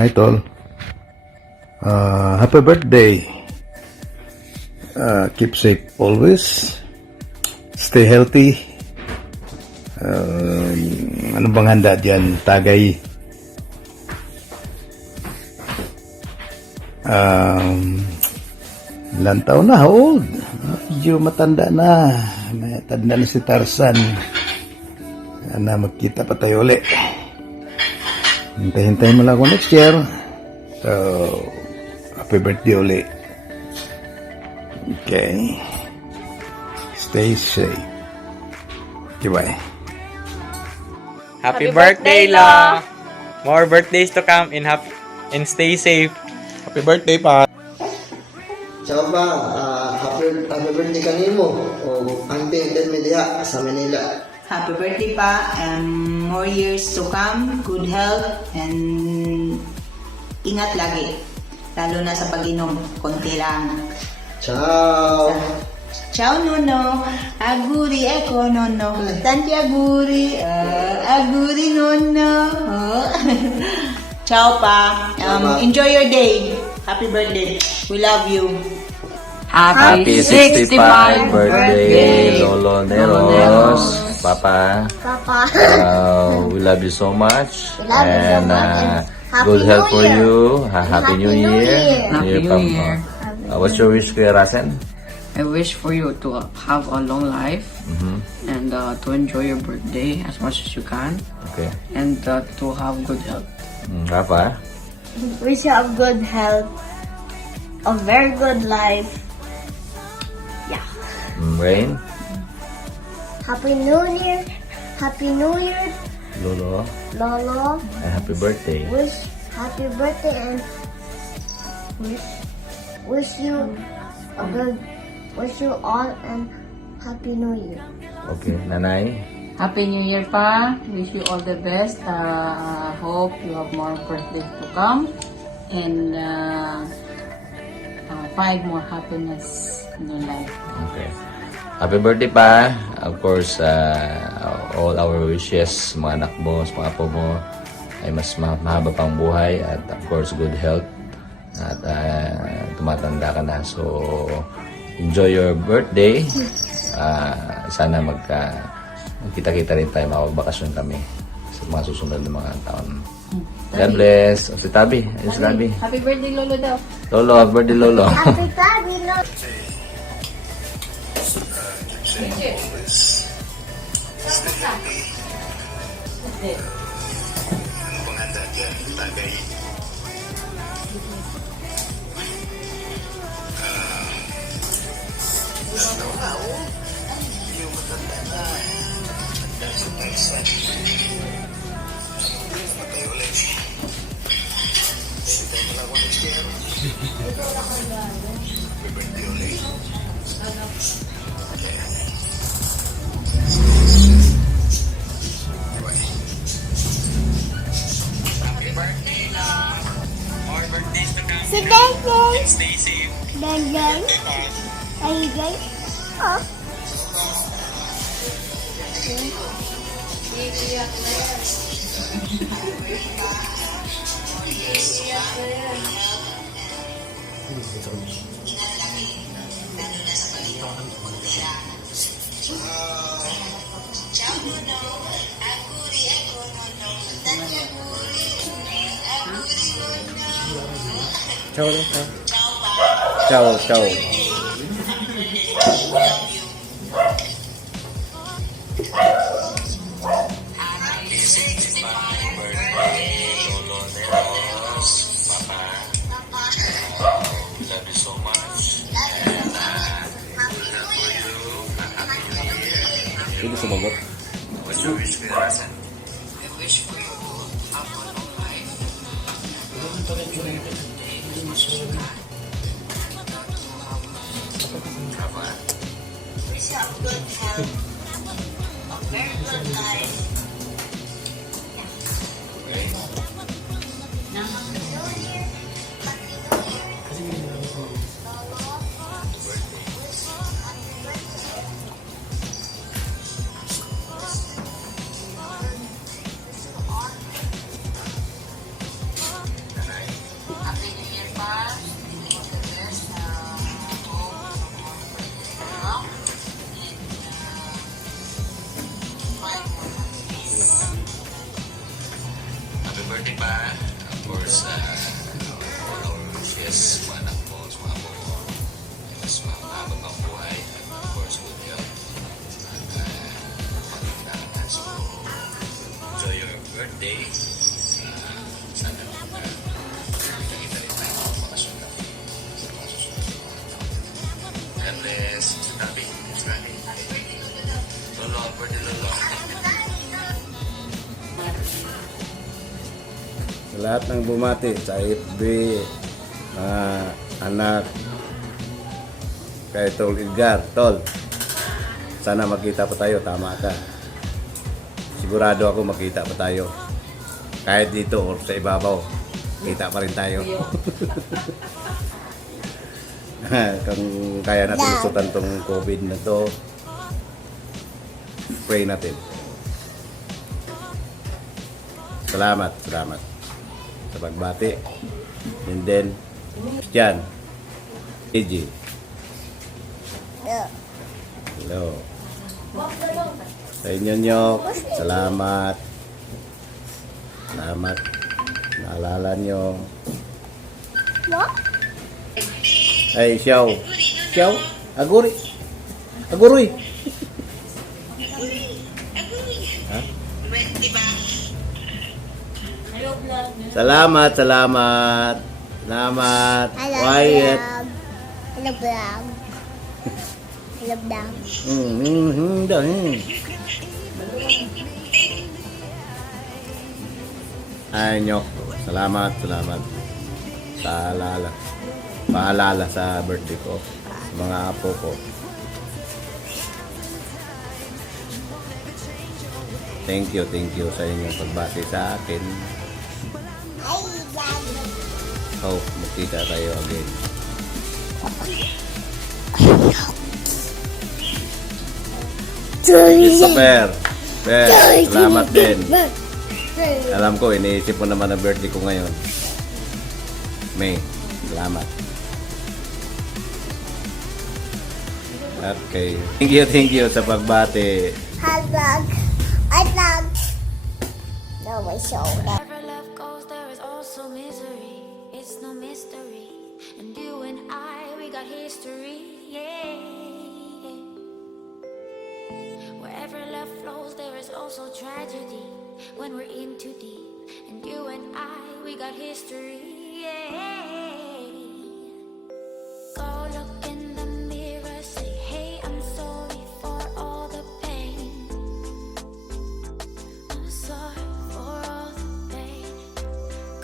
Hi, Tol. Happy birthday. Keep safe always. Stay healthy. Ano bang handa dyan? Tagay. Ilang taon na? How old? Medyo matanda na. Matanda na si Tarzan. Sana magkita pa tayo ulit. Hintay-hintay mo lang ako next year. So, happy birthday ulit. Okay. Stay safe. Goodbye. Happy birthday, La! More birthdays to come and stay safe. Happy birthday pa. Tsaka pa, happy birthday kanimo o pangpindan mi diha sa Manila. Happy birthday pa, and more years to come, good health, and ingat lagi. Lalo na sa pag-inom, konti lang. Ciao! Ciao, Nono. Aguri eko, Nono. Tanti aguri. Aguri, Nono. Ciao pa. Enjoy your day. Happy birthday. We love you. Happy 65th birthday, Lolo Neros. Papa. We love you so much. And good health for you. Happy New Year. Happy New Year. What's your wish, Kuya Rasen? I wish for you to have a long life and to enjoy your birthday as much as you can, Okay. and to have good health. Papa? Wish you have good health, a very good life. Yeah. Rain? Happy New Year. Happy New Year, Lolo? Lolo. And happy birthday. Wish happy birthday and wish you a good, wish you all and happy New Year. Okay. Nanay? Happy New Year pa. Wish you all the best. Hope you have more birthdays to come and find more happiness in your life. Okay. Happy birthday pa. Of course, all our wishes, mga anak mo, mga apo mo, ay mas mahaba pang buhay at of course, good health. At tumatanda ka na. So, enjoy your birthday. Sana magkita-kita rin tayo, makabagbakasyon kami sa mga susunod na mga taon. God bless. O, si Tabi. Ayun si Tabi. Happy birthday, Lolo daw. Lolo, happy birthday, Lolo. Happy Daddy, Lolo. More birthdays to come. Si Dede. Stay safe. Dede. Are you guys? Oh. Ciao, ciao. Ini sumagot. What's your wish, Kuya Rasen? I wish for you to have a long life. To enjoy your birthday as much as you can. Wish you have good health, a very good life. God bless. Sabi. Lolo, birthday lolo. Sa lahat ng bumati sa FB, mga anak, kay Tol Edgar, Tol, sana makita pa tayo, tama ka. Sigurado ako makita pa tayo. Kahit dito or sa ibabaw, kita pa rin tayo. Kung kaya natin lusutan tong COVID na to, pray natin. Salamat sa pagbati. And then, Christian, AJ. Hello. Sa inyo nyo, salamat. Naalala nyo. Ay, Xiao. Aguri. Ha? Salamat. Quiet. Hello, vlog. Ay, nyo. Salamat. Paalala sa birthday ko. Mga apo ko. Thank you sa inyong pagbati sa akin. Hope magkita tayo again. Christopher, salamat din. Alam ko, iniisip mo naman ang birthday ko ngayon. May, salamat. Okay. Thank you sa pagbati. I love. No, my shoulder. Wherever love goes, there is also misery. It's no mystery. And you and I, we got history. Yeah. Wherever love flows, there is also tragedy. When we're in too deep. And you and I, we got history. Yeah. Go look in the mirror, say, hey, I'm sorry for all the pain. I'm sorry for all the pain.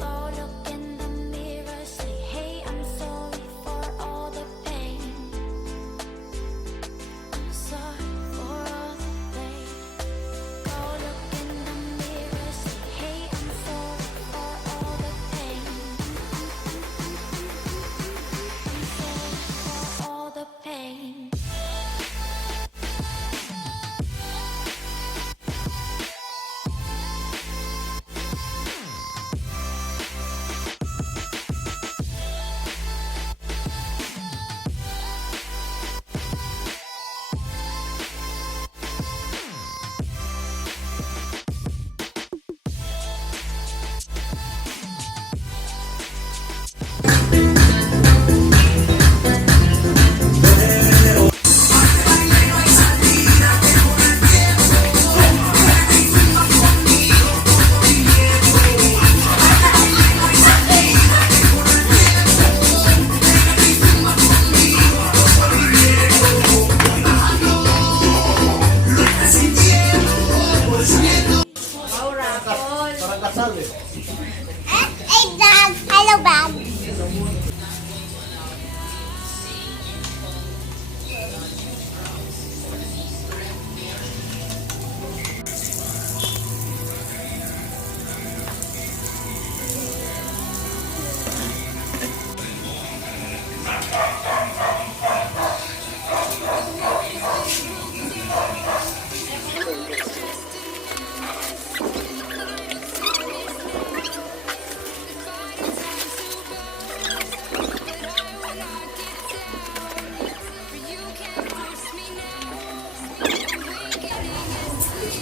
Go look in the mirror, say, hey, I'm sorry for all the pain. I'm sorry for all the pain. Go look in the mirror, say, hey, I'm sorry for all the pain. I'm sorry for all the pain. Hello, Bob.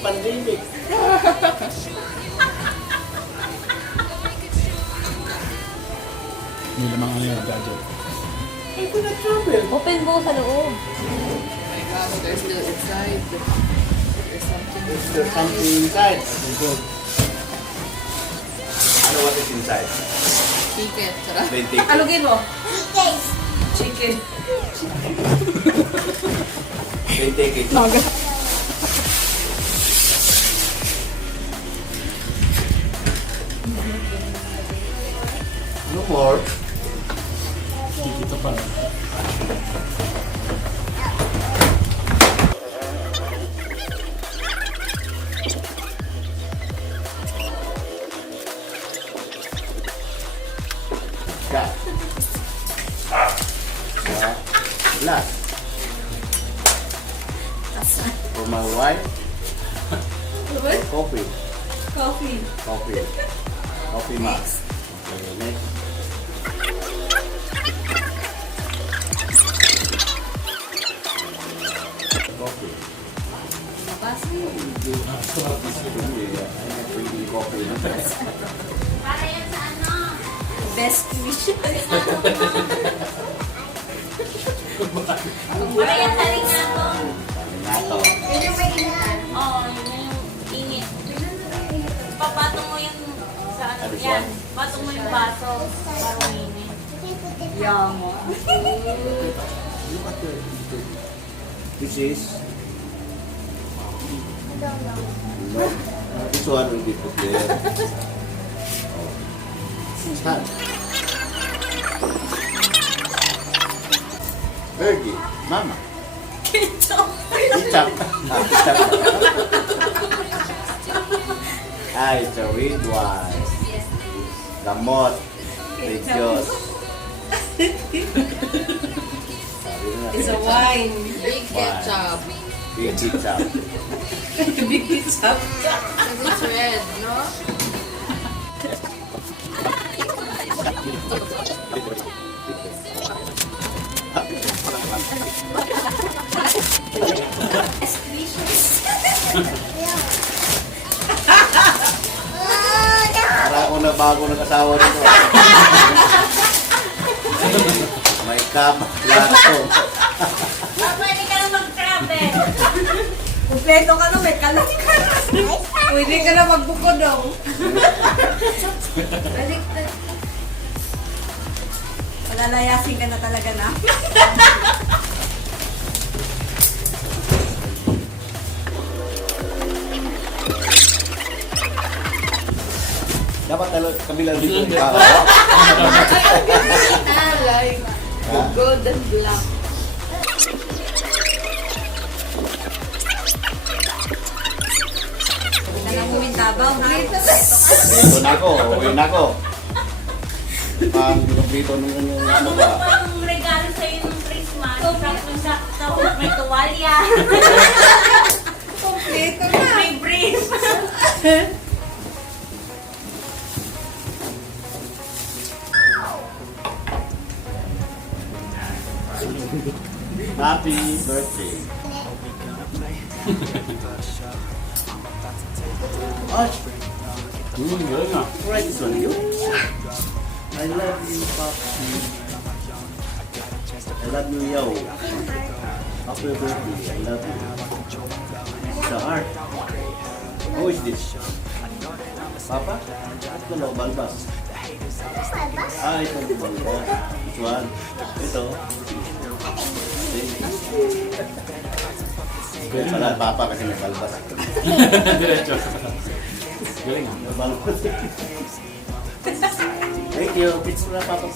Pandemic. Hindi naman ano yung gadget. Open mo sa loob. There's still inside. There's something. There's something inside. Good. Ano what is inside? Ticket. Sarap. Then take it. Alugin mo. Case. Chicken. Take it. No more. Yeah. Last. For my wife. Coffee. Coffee. Coffee. Coffee max. Okay, next. Coffee. Hindi, drinking coffee. Para yan sa ano? Best wish. Para yan sa ringato. Nato. Oo, yun na yung init. Papatong mo yung sa ano This yan. one? Patong mo yung baso para mainit. Yamo. This is. No. This one will be put there. Oh. Start. Virgin. Mama. Ketchup. Ketchup. Ketchup. Ay, it's a red one. Gamot. Religious. It's a wine. Big ketchup. Big ketchup. Big ketchup. It's red, no? Para ako na bago nag-asawa nito. May kama, plato. Pwede ka na mag-travel. Kompleto ka na, may kalang ka. Pwede ka na magbukod daw. Baliktad. Palalayasin ka na talaga na. Dapat kami lang dito. Like, gold and black. Alam mo yung tabaw, ha? Dito na ako, uwi na ako. Pang dito nung ano ba? Ang regalo sa'yo ng Christmas. Sakto may tuwalya. Kompleto na. May brief. Happy birthday. Ay! Galing ah. Right this one, you? I love you, Papi. I love you, yo. Happy birthday. I love you. Sa heart. Who is this? Papa? Ito no, balbas. Ah, ito yung balbas. Which one? Ito. Pala papa kasi may balbas. Diretso. Galing ah. Balbas. Thank you. Pizza na papa.